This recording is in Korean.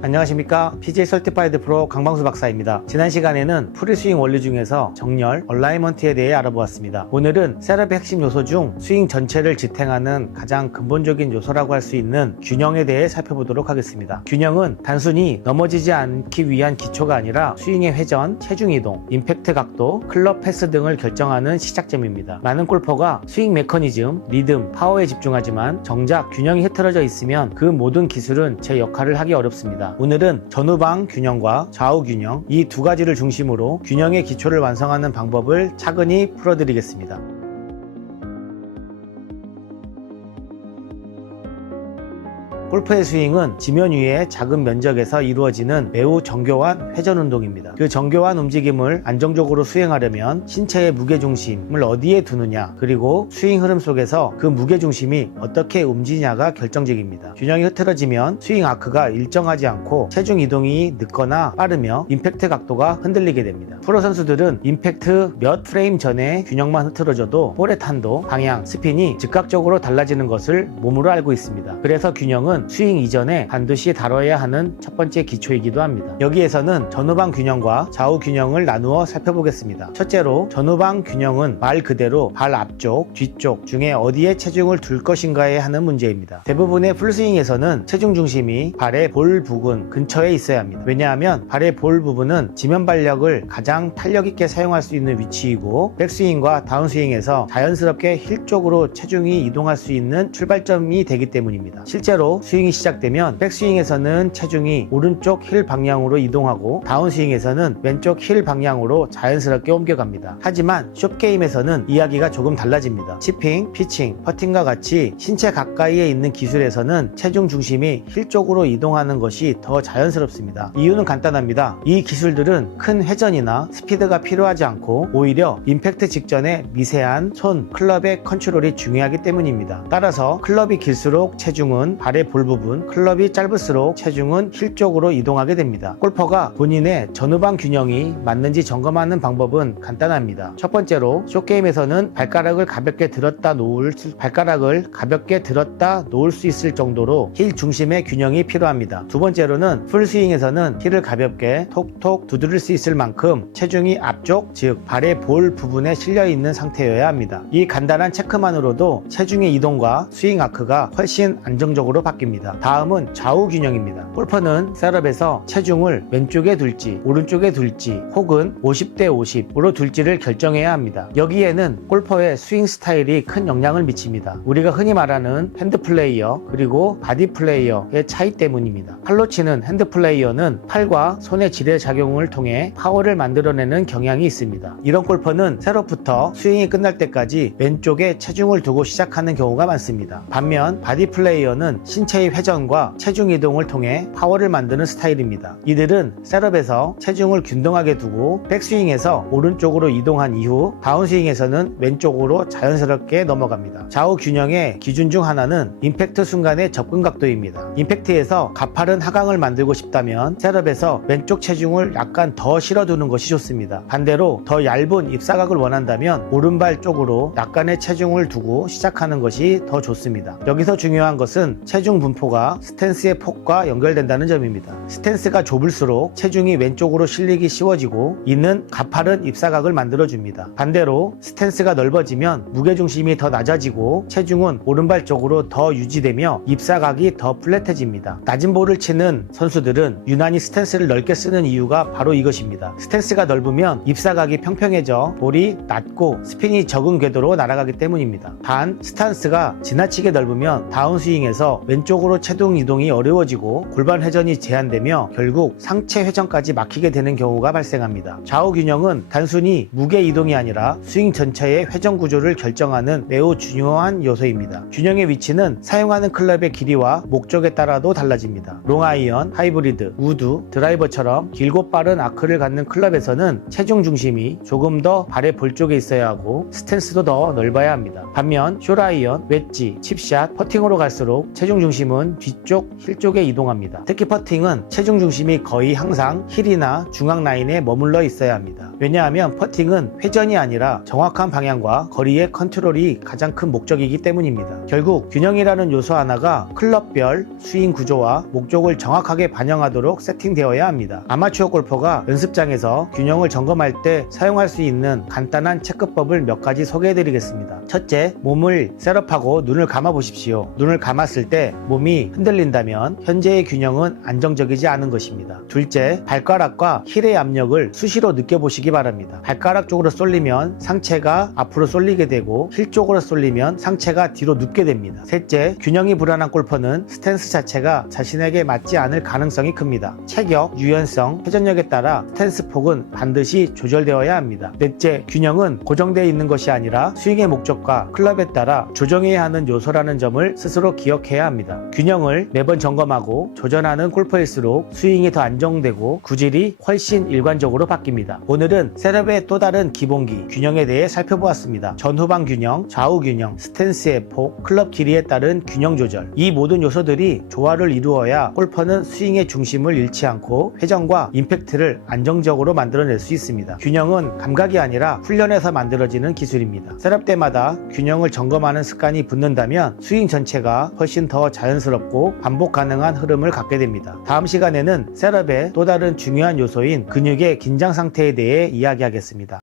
안녕하십니까. PGA 설티파이드 프로 강방수 박사입니다. 지난 시간에는 프리스윙 원리 중에서 정렬, 얼라이먼트에 대해 알아보았습니다. 오늘은 셋업의 핵심 요소 중 스윙 전체를 지탱하는 가장 근본적인 요소라고 할 수 있는 균형에 대해 살펴보도록 하겠습니다. 균형은 단순히 넘어지지 않기 위한 기초가 아니라 스윙의 회전, 체중 이동, 임팩트 각도, 클럽 패스 등을 결정하는 시작점입니다. 많은 골퍼가 스윙 메커니즘, 리듬, 파워에 집중하지만 정작 균형이 흐트러져 있으면 그 모든 기술은 제 역할을 하기 어렵습니다. 오늘은 전후방 균형과 좌우 균형, 이 두 가지를 중심으로 균형의 기초를 완성하는 방법을 차근히 풀어드리겠습니다. 골프의 스윙은 지면 위의 작은 면적에서 이루어지는 매우 정교한 회전 운동입니다. 그 정교한 움직임을 안정적으로 수행하려면 신체의 무게중심을 어디에 두느냐, 그리고 스윙 흐름 속에서 그 무게중심이 어떻게 움직이냐가 결정적입니다. 균형이 흐트러지면 스윙 아크가 일정하지 않고 체중 이동이 늦거나 빠르며 임팩트 각도가 흔들리게 됩니다. 프로 선수들은 임팩트 몇 프레임 전에 균형만 흐트러져도 볼의 탄도, 방향, 스핀이 즉각적으로 달라지는 것을 몸으로 알고 있습니다. 그래서 균형은 스윙 이전에 반드시 다뤄야 하는 첫 번째 기초이기도 합니다. 여기에서는 전후방 균형과 좌우 균형을 나누어 살펴보겠습니다. 첫째로 전후방 균형은 말 그대로 발 앞쪽, 뒤쪽 중에 어디에 체중을 둘 것인가에 하는 문제입니다. 대부분의 풀스윙에서는 체중 중심이 발의 볼 부근 근처에 있어야 합니다. 왜냐하면 발의 볼 부분은 지면 발력을 가장 탄력 있게 사용할 수 있는 위치이고, 백스윙과 다운스윙에서 자연스럽게 힐 쪽으로 체중이 이동할 수 있는 출발점이 되기 때문입니다. 실제로 스윙이 시작되면 백스윙에서는 체중이 오른쪽 힐 방향으로 이동하고 다운스윙에서는 왼쪽 힐 방향으로 자연스럽게 옮겨갑니다. 하지만 숏게임에서는 이야기가 조금 달라집니다. 치핑, 피칭, 퍼팅과 같이 신체 가까이에 있는 기술에서는 체중 중심이 힐 쪽으로 이동하는 것이 더 자연스럽습니다. 이유는 간단합니다. 이 기술들은 큰 회전이나 스피드가 필요하지 않고 오히려 임팩트 직전에 미세한 손, 클럽의 컨트롤이 중요하기 때문입니다. 따라서 클럽이 길수록 체중은 발의 볼 부분, 클럽이 짧을수록 체중은 힐 쪽으로 이동하게 됩니다. 골퍼가 본인의 전후방 균형이 맞는지 점검하는 방법은 간단합니다. 첫 번째로 숏게임에서는 발가락을 가볍게 들었다 놓을 수 있을 정도로 힐 중심의 균형이 필요합니다. 두 번째로는 풀스윙에서는 힐을 가볍게 톡톡 두드릴 수 있을 만큼 체중이 앞쪽, 즉 발의 볼 부분에 실려 있는 상태여야 합니다. 이 간단한 체크만으로도 체중의 이동과 스윙 아크가 훨씬 안정적으로 바뀝니다. 다음은 좌우 균형입니다. 골퍼는 셋업에서 체중을 왼쪽에 둘지 오른쪽에 둘지 혹은 50대 50으로 둘지를 결정해야 합니다. 여기에는 골퍼의 스윙 스타일이 큰 영향을 미칩니다. 우리가 흔히 말하는 핸드 플레이어 그리고 바디 플레이어의 차이 때문입니다. 팔로 치는 핸드 플레이어는 팔과 손의 지뢰 작용을 통해 파워를 만들어내는 경향이 있습니다. 이런 골퍼는 셋업부터 스윙이 끝날 때까지 왼쪽에 체중을 두고 시작하는 경우가 많습니다. 반면 바디 플레이어는 신체의 회전과 체중 이동을 통해 파워를 만드는 스타일입니다. 이들은 셋업에서 체중을 균등하게 두고 백스윙에서 오른쪽으로 이동한 이후 다운스윙에서는 왼쪽으로 자연스럽게 넘어갑니다. 좌우 균형의 기준 중 하나는 임팩트 순간의 접근 각도입니다. 임팩트에서 가파른 하강을 만들고 싶다면 셋업에서 왼쪽 체중을 약간 더 실어두는 것이 좋습니다. 반대로 더 얇은 입사각을 원한다면 오른발 쪽으로 약간의 체중을 두고 시작하는 것이 더 좋습니다. 여기서 중요한 것은 체중 분포가 스탠스의 폭과 연결된다는 점입니다. 스탠스가 좁을수록 체중이 왼쪽으로 실리기 쉬워지고 이는 가파른 입사각을 만들어줍니다. 반대로 스탠스가 넓어지면 무게중심이 더 낮아지고 체중은 오른발 쪽으로 더 유지되며 입사각이 더 플랫해집니다. 낮은 볼을 치는 선수들은 유난히 스탠스를 넓게 쓰는 이유가 바로 이것입니다. 스탠스가 넓으면 입사각이 평평해져 볼이 낮고 스핀이 적은 궤도로 날아가기 때문입니다. 단 스탠스가 지나치게 넓으면 다운스윙에서 왼쪽으로 체중 이동이 어려워지고 골반 회전이 제한되며 결국 상체 회전까지 막히게 되는 경우가 발생합니다. 좌우 균형은 단순히 무게 이동이 아니라 스윙 전체의 회전 구조를 결정하는 매우 중요한 요소입니다. 균형의 위치는 사용하는 클럽의 길이와 목적에 따라도 달라집니다. 롱아이언, 하이브리드, 우드, 드라이버처럼 길고 빠른 아크를 갖는 클럽에서는 체중 중심이 조금 더 발의 볼 쪽에 있어야 하고 스탠스도 더 넓어야 합니다. 반면 숏아이언, 웨지, 칩샷, 퍼팅으로 갈수록 체중 중심은 중심은 뒤쪽 힐 쪽에 이동합니다. 특히 퍼팅은 체중 중심이 거의 항상 힐이나 중앙 라인에 머물러 있어야 합니다. 왜냐하면 퍼팅은 회전이 아니라 정확한 방향과 거리의 컨트롤이 가장 큰 목적이기 때문입니다. 결국 균형이라는 요소 하나가 클럽별 스윙 구조와 목적을 정확하게 반영하도록 세팅되어야 합니다. 아마추어 골퍼가 연습장에서 균형을 점검할 때 사용할 수 있는 간단한 체크법을 몇 가지 소개해드리겠습니다. 첫째, 몸을 셋업하고 눈을 감아 보십시오. 눈을 감았을 때 몸이 흔들린다면 현재의 균형은 안정적이지 않은 것입니다. 둘째, 발가락과 힐의 압력을 수시로 느껴보시기 바랍니다. 발가락 쪽으로 쏠리면 상체가 앞으로 쏠리게 되고 힐 쪽으로 쏠리면 상체가 뒤로 눕게 됩니다. 셋째, 균형이 불안한 골퍼는 스탠스 자체가 자신에게 맞지 않을 가능성이 큽니다. 체격, 유연성, 회전력에 따라 스탠스 폭은 반드시 조절되어야 합니다. 넷째, 균형은 고정되어 있는 것이 아니라 스윙의 목적과 클럽에 따라 조정해야 하는 요소라는 점을 스스로 기억해야 합니다. 균형을 매번 점검하고 조절하는 골퍼일수록 스윙이 더 안정되고 구질이 훨씬 일관적으로 바뀝니다. 오늘은 셋업의 또 다른 기본기, 균형에 대해 살펴보았습니다. 전후방 균형, 좌우 균형, 스탠스의 폭, 클럽 길이에 따른 균형 조절. 이 모든 요소들이 조화를 이루어야 골퍼는 스윙의 중심을 잃지 않고 회전과 임팩트를 안정적으로 만들어낼 수 있습니다. 균형은 감각이 아니라 훈련에서 만들어지는 기술입니다. 셋업 때마다 균형을 점검하는 습관이 붙는다면 스윙 전체가 훨씬 더 자연스럽고 반복 가능한 흐름을 갖게 됩니다. 다음 시간에는 셋업의 또 다른 중요한 요소인 근육의 긴장 상태에 대해 이야기하겠습니다.